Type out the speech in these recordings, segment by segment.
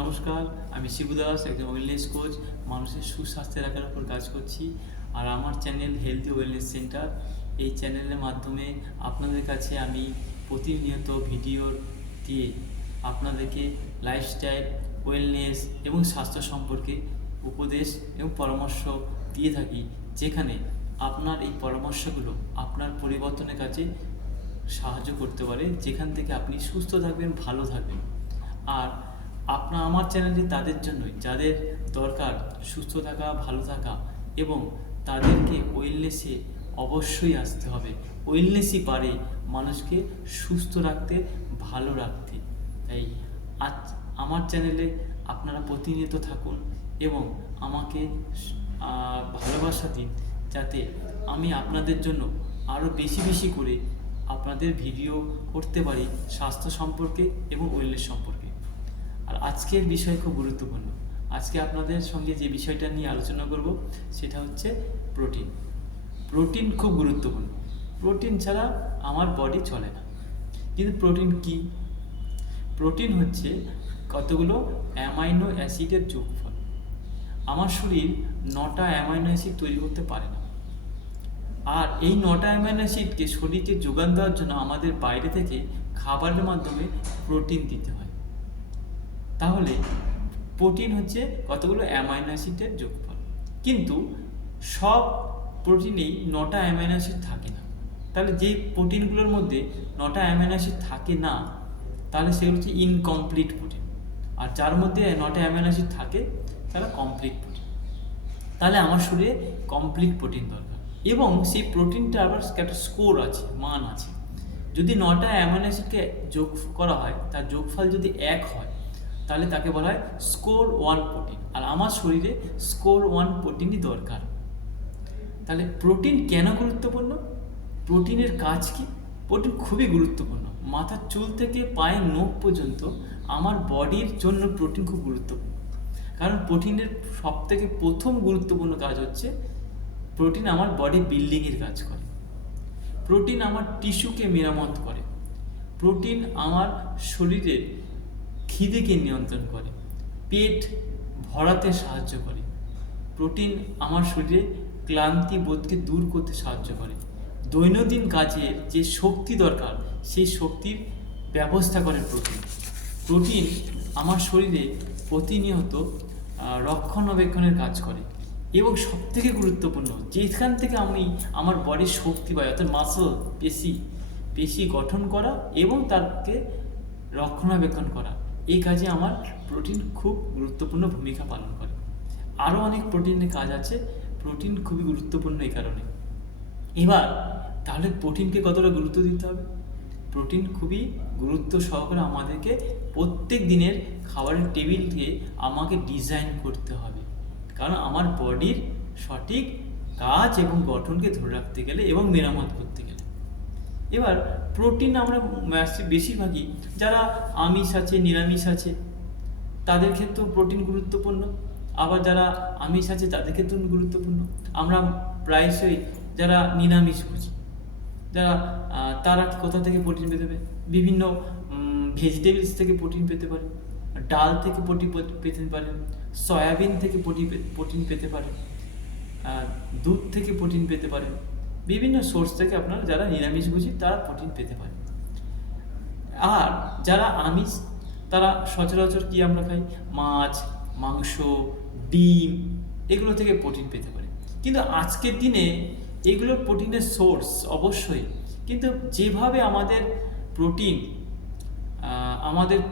নমস্কার, আমি শিবু দাস, একজন ওয়েলনেস কোচ। মানুষের সুস্বাস্থ্য রাখার উপর কাজ করছি। আর আমার চ্যানেল হেলদি ওয়েলনেস সেন্টার। এই চ্যানেলের মাধ্যমে আপনাদের কাছে আমি প্রতিনিয়ত ভিডিও দিয়ে আপনাদেরকে লাইফস্টাইল, ওয়েলনেস এবং স্বাস্থ্য সম্পর্কে উপদেশ এবং পরামর্শ দিয়ে থাকি, যেখানে আপনার এই পরামর্শগুলো আপনার পরিবর্তনের কাজে সাহায্য করতে পারে, যেখান থেকে আপনি সুস্থ থাকবেন, ভালো থাকবেন। আর আমার চ্যানেলটি তাদের জন্যই যাদের দরকার সুস্থ থাকা, ভালো থাকা, এবং তাদেরকে ওয়েলনেসে অবশ্যই আসতে হবে। ওয়েলনেসই পারে মানুষকে সুস্থ রাখতে, ভালো রাখতে। তাই আজ আমার চ্যানেলে আপনারা প্রতিনিয়ত থাকুন এবং আমাকে ভালোবাসা দিন, যাতে আমি আপনাদের জন্য আরও বেশি বেশি করে আপনাদের ভিডিও করতে পারি স্বাস্থ্য সম্পর্কে এবং ওয়েলনেস সম্পর্কে। আর আজকের বিষয় খুব গুরুত্বপূর্ণ। আজকে আপনাদের সঙ্গে যে বিষয়টা নিয়ে আলোচনা করব সেটা হচ্ছে প্রোটিন। প্রোটিন খুব গুরুত্বপূর্ণ। প্রোটিন ছাড়া আমার বডি চলে না। কিন্তু প্রোটিন কি? প্রোটিন হচ্ছে কতগুলো অ্যামাইনো অ্যাসিডের যোগফল। আমার শরীর 9টা অ্যামাইনো অ্যাসিড তৈরি করতে পারে না। আর এই 9টা অ্যামাইনো অ্যাসিডকে শরীরকে যোগান দেওয়ার জন্য আমাদের বাইরে থেকে খাবারের মাধ্যমে প্রোটিন দিতে হয়। তাহলে প্রোটিন হচ্ছে কতগুলো অ্যামাইনো অ্যাসিডের যোগফল। কিন্তু সব প্রোটিনেই 9টা অ্যামাইনো অ্যাসিড থাকে না। তাহলে যে প্রোটিনগুলোর মধ্যে 9টা অ্যামাইনো অ্যাসিড থাকে না, তাহলে সেগুলো হচ্ছে ইনকমপ্লিট প্রোটিন। আর যার মধ্যে 9টা অ্যামাইনো অ্যাসিড থাকে তারা কমপ্লিট প্রোটিন। তাহলে আমার শরীরে কমপ্লিট প্রোটিন দরকার, এবং সেই প্রোটিনটা আবার একটা স্কোর আছে, মান আছে। যদি 9টা অ্যামাইনো অ্যাসিডকে যোগ করা হয়, তার যোগফল যদি 1 হয়, তাহলে তাকে বলা হয় স্কোর 1 প্রোটিন। আর আমার শরীরে স্কোর 1 প্রোটিনই দরকার। তাহলে প্রোটিন কেন গুরুত্বপূর্ণ? প্রোটিনের কাজ কি? প্রোটিন খুবই গুরুত্বপূর্ণ। মাথার চুল থেকে পায়ের নখ পর্যন্ত আমার বডির জন্য প্রোটিন খুব গুরুত্বপূর্ণ। কারণ প্রোটিনের সবথেকে প্রথম গুরুত্বপূর্ণ কাজ হচ্ছে প্রোটিন আমার বডি বিল্ডিংয়ের কাজ করে। প্রোটিন আমার টিস্যুকে মেরামত করে। প্রোটিন আমার শরীরের খিদেকে নিয়ন্ত্রণ করে, পেট ভরাতে সাহায্য করে। প্রোটিন আমার শরীরে ক্লান্তি বোধকে দূর করতে সাহায্য করে। দৈনন্দিন কাজের যে শক্তি দরকার, সেই শক্তির ব্যবস্থা করে প্রোটিন। প্রোটিন আমার শরীরে প্রতিনিয়ত রক্ষণাবেক্ষণের কাজ করে। এবং সবথেকে গুরুত্বপূর্ণ, যেখান থেকে আমি আমার বডির শক্তি পাই, অর্থাৎ মাসল, পেশি গঠন করা এবং তাকে রক্ষণাবেক্ষণ করা, এই কাজে আমার প্রোটিন খুব গুরুত্বপূর্ণ ভূমিকা পালন করে। আরও অনেক প্রোটিনের কাজ আছে। প্রোটিন খুবই গুরুত্বপূর্ণ এই কারণে। এবার তাহলে প্রোটিনকে কতটা গুরুত্ব দিতে হবে? প্রোটিন খুবই গুরুত্ব সহকারে আমাদেরকে প্রত্যেক দিনের খাবারের টেবিলকে আমাকে ডিজাইন করতে হবে, কারণ আমার বডির সঠিক কাজ এবং গঠনকে ধরে রাখতে গেলে এবং মেরামত করতে গেলে। এবার প্রোটিন আমরা বেশিরভাগই যারা আমিষ আছে, নিরামিষ আছে, তাদের ক্ষেত্রেও প্রোটিন গুরুত্বপূর্ণ। আবার যারা আমিষ আছে তাদের ক্ষেত্রেও গুরুত্বপূর্ণ। আমরা প্রায়শই যারা নিরামিষ বুঝি, যারা তারা কোথা থেকে প্রোটিন পেতে পারে? বিভিন্ন ভেজিটেবলস থেকে প্রোটিন পেতে পারে, ডাল থেকে প্রোটিন পেতে পারেন, সয়াবিন থেকে প্রোটিন পেতে পারেন, দুধ থেকে প্রোটিন পেতে পারেন। বিভিন্ন সোর্স থেকে আপনারা যারা নিরামিষ বুঝি তারা প্রোটিন পেতে পারেন। আর যারা আমিষ, তারা সচরাচর কি আমরা খাই? মাছ, মাংস, ডিম, এগুলো থেকে প্রোটিন পেতে পারে। কিন্তু আজকের দিনে এগুলো প্রোটিনের সোর্স অবশ্যই, কিন্তু যেভাবে আমাদের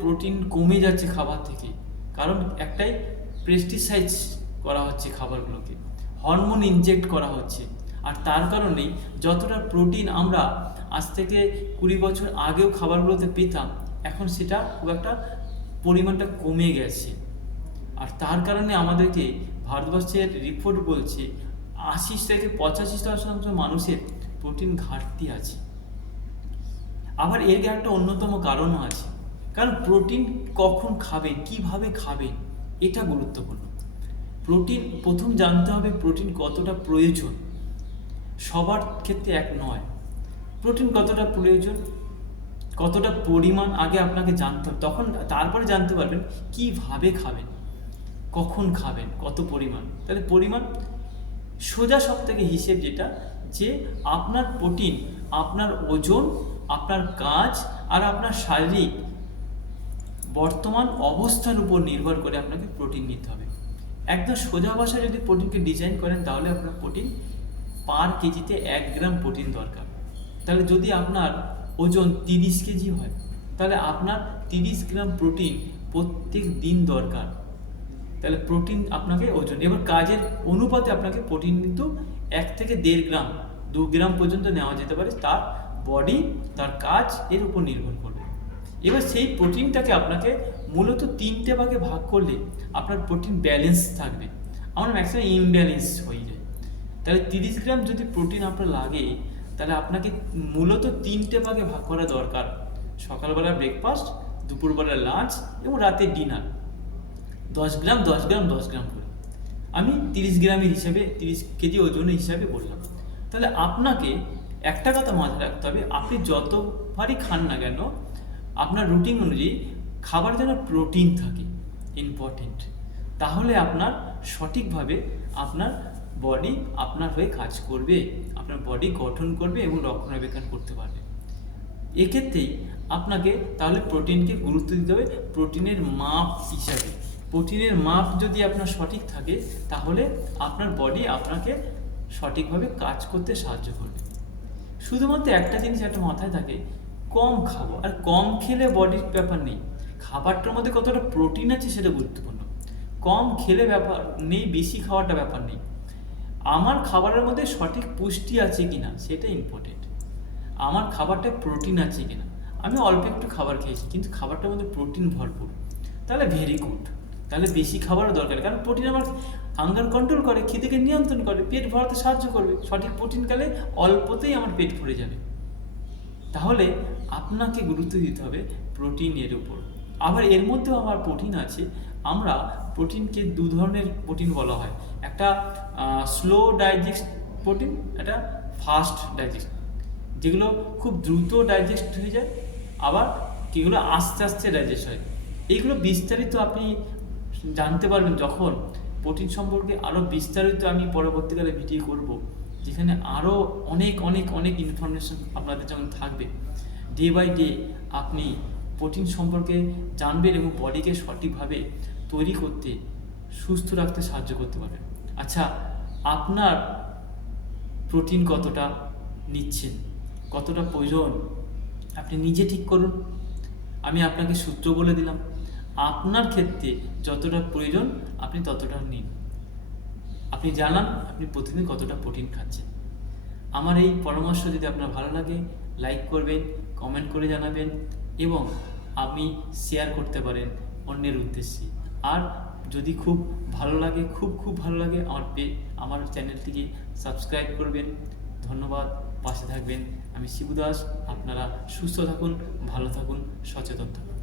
প্রোটিন কমে যাচ্ছে খাবার থেকে, কারণ একটাই, পেস্টিসাইড করা হচ্ছে খাবারগুলোকে, হরমোন ইনজেক্ট করা হচ্ছে। আর তার কারণেই যতটা প্রোটিন আমরা আজ থেকে 20 বছর আগেও খাবারগুলোতে পেতাম, এখন সেটা খুব একটা পরিমাণটা কমে গেছে। আর তার কারণে আমাদেরকে ভারতবর্ষের রিপোর্ট বলছে 80 থেকে 85% মানুষের প্রোটিন ঘাটতি আছে। আবার এর একটা অন্যতম কারণও আছে, কারণ প্রোটিন কখন খাবেন, কিভাবে খাবেন, এটা গুরুত্বপূর্ণ। প্রোটিন প্রথম জানতে হবে প্রোটিন কতটা প্রয়োজন। সবার ক্ষেত্রে এক নয়। প্রোটিন কতটা প্রয়োজন? কতটা পরিমাণ আগে আপনাকে জানতে হবে, তখন তারপরে জানতে পারবেন কিভাবে খাবেন, কখন খাবেন, কত পরিমাণ। তাহলে পরিমাণ সোজা সব থেকে হিসেব যেটা, যে আপনার প্রোটিন, আপনার ওজন, আপনার কাজ আর আপনার শারীরিক বর্তমান অবস্থার উপর নির্ভর করে আপনাকে প্রোটিন নিতে হবে। একদম সোজা ভাষায় যদি প্রোটিনকে ডিজাইন করেন তাহলে আপনার প্রোটিন পার কেজিতে 1 গ্রাম প্রোটিন দরকার। তাহলে যদি আপনার ওজন 30 কেজি হয় তাহলে আপনার 30 গ্রাম প্রোটিন প্রত্যেক দিন দরকার। তাহলে প্রোটিন আপনাকে ওজন, এবার কাজের অনুপাতে আপনাকে প্রোটিন কিন্তু 1 থেকে 1.5 গ্রাম 2 গ্রাম পর্যন্ত নেওয়া যেতে পারে, তার বডি, তার কাজ এর উপর নির্ভর করবে। এবার সেই প্রোটিনটাকে আপনাকে মূলত 3টে ভাগে ভাগ করলে আপনার প্রোটিন ব্যালেন্স থাকবে, আমার ম্যাক্সিমাম ইমব্যালেন্স হয়ে যায়। তাহলে 30 গ্রাম যদি প্রোটিন আপনার লাগে তাহলে আপনাকে মূলত 3টে ভাগে ভাগ করা দরকার, সকালবেলা ব্রেকফাস্ট, দুপুরবেলা লাঞ্চ এবং রাতের ডিনার। 10 গ্রাম 10 গ্রাম 10 গ্রাম করে, আমি 30 গ্রামের হিসাবে 30 কেজি ওজনের হিসাবে বললাম। তাহলে আপনাকে একটা কথা মাথায় রাখতে হবে, আপনি যতবারই খান না কেন আপনার রুটিন অনুযায়ী খাবার যেন প্রোটিন থাকে, ইম্পর্টেন্ট। তাহলে আপনার সঠিকভাবে আপনার বডি আপনার হয়ে কাজ করবে, আপনার বডি গঠন করবে এবং রক্ষণাবেক্ষণ করতে পারবে। এক্ষেত্রেই আপনাকে তাহলে প্রোটিনকে গুরুত্ব দিতে হবে প্রোটিনের মাপ হিসাবে। প্রোটিনের মাপ যদি আপনার সঠিক থাকে তাহলে আপনার বডি আপনাকে সঠিকভাবে কাজ করতে সাহায্য করবে। শুধুমাত্র একটা জিনিস একটা মাথায় থাকে, কম খাবো, আর কম খেলে বডির ব্যাপার নেই, খাবারটার মধ্যে কতটা প্রোটিন আছে সেটা গুরুত্বপূর্ণ। কম খেলে ব্যাপার নেই, বেশি খাওয়াটা ব্যাপার নেই, আমার খাবারের মধ্যে সঠিক পুষ্টি আছে কিনা সেটা ইম্পর্টেন্ট। আমার খাবারটা প্রোটিন আছে কিনা, আমি অল্প একটু খাবার খেয়েছি কিন্তু খাবারটার মধ্যে প্রোটিন ভরপুর, তাহলে ভেরি গুড, তাহলে বেশি খাবারও দরকার। কারণ প্রোটিন আমার হাঙ্গার কন্ট্রোল করে, খিদেকে নিয়ন্ত্রণ করে, পেট ভরাতে সাহায্য করবে। সঠিক প্রোটিন খেলে অল্পতেই আমার পেট ভরে যাবে। তাহলে আপনাকে গুরুত্ব দিতে হবে প্রোটিনের উপর। আবার এর মধ্যেও আমার প্রোটিন আছে, আমরা প্রোটিনকে 2 ধরনের প্রোটিন বলা হয়, একটা স্লো ডাইজেস্ট প্রোটিন, একটা ফাস্ট ডাইজেস্ট, যেগুলো খুব দ্রুত ডাইজেস্ট হয়ে যায়, আবার যেগুলো আস্তে আস্তে ডাইজেস্ট হয়। এইগুলো বিস্তারিত আপনি জানতে পারবেন যখন প্রোটিন সম্পর্কে আরও বিস্তারিত আমি পরবর্তীকালে ভিডিও করব, যেখানে আরও অনেক অনেক অনেক ইনফরমেশন আপনাদের যেমন থাকবে। ডে বাই ডে আপনি প্রোটিন সম্পর্কে জানবেন এবং বডিকে সঠিকভাবে তৈরি করতে, সুস্থ রাখতে সাহায্য করতে পারবেন। আচ্ছা, আপনার প্রোটিন কতটা নিচ্ছেন, কতটা প্রয়োজন আপনি নিজে ঠিক করুন। আমি আপনাকে সূত্র বলে দিলাম, আপনার ক্ষেত্রে যতটা প্রয়োজন আপনি ততটা নিন। আপনি জানান আপনি প্রতিদিন কতটা প্রোটিন খাচ্ছেন। আমার এই পরামর্শ যদি আপনার ভালো লাগে লাইক করবেন, কমেন্ট করে জানাবেন এবং আপনি শেয়ার করতে পারেন অন্যের উদ্দেশ্যে। আর যদি খুব ভালো লাগে, খুব ভালো লাগে, আমার চ্যানেলটিকে সাবস্ক্রাইব করবেন। ধন্যবাদ, পাশে থাকবেন। আমি শিবু দাস। আপনারা সুস্থ থাকুন, ভালো থাকুন, সচেতন থাকুন।